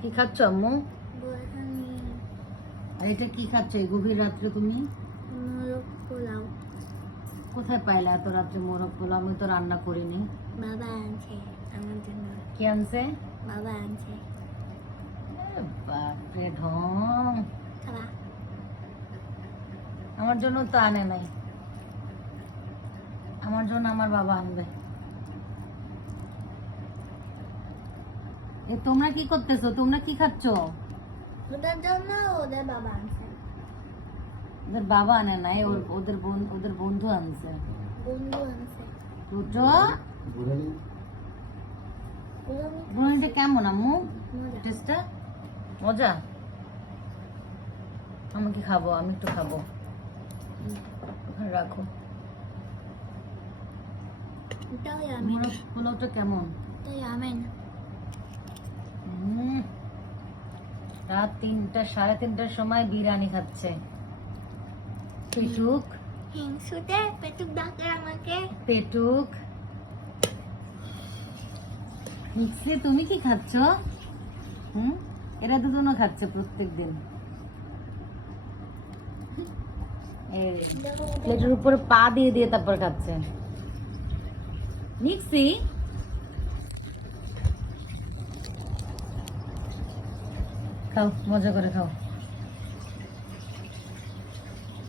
কি খাচ্ছ আম্মু? আর এটা কি খাচ্ছ এই গভীর রাত্রে তুমি? মোরগ পোলাও। কোথায় পাইলা এত রাত্রে মোরগ পোলাও? আমি তো রান্না করিনি। বাবা আনছে আমার জন্য। কে আনছে? বাবা আনছে। বাপরে ঢং। খাবা? আমার জন্য তো আনে নাই, আমার জন্য আমার বাবা আনবে। এ তোমরা কি করতেছো? তোমরা কি খাচ্ছ? ওদের জন্য ওদের বাবা আনছে। ওদের বাবা আনে নাই, ওদের বন্ধু আনছে। বন্ধু আনছে। রুদ্র, বুড়িটা কেমন আম্মু? মজা। টেস্টটা মজা? আমি কি খাবো? আমি একটু খাবো। রাখো। এটাও ইয়ামিন। পোলাওটা কেমন? এটা ইয়ামিন। রাত 3টা 3:30টার সময় বিরিয়ানি খাচ্ছে পেটুক। হিংসুতে পেটুক ডাকে আমাকে। পেটুক মিক্সি, তুমি কি খাচ্ছ? এরা দুজনও খাচ্ছে প্রত্যেকদিন। প্লেটের উপরে পা দিয়ে দিয়ে তারপর খাচ্ছে মিক্সি। খাও, মজা করে খাও।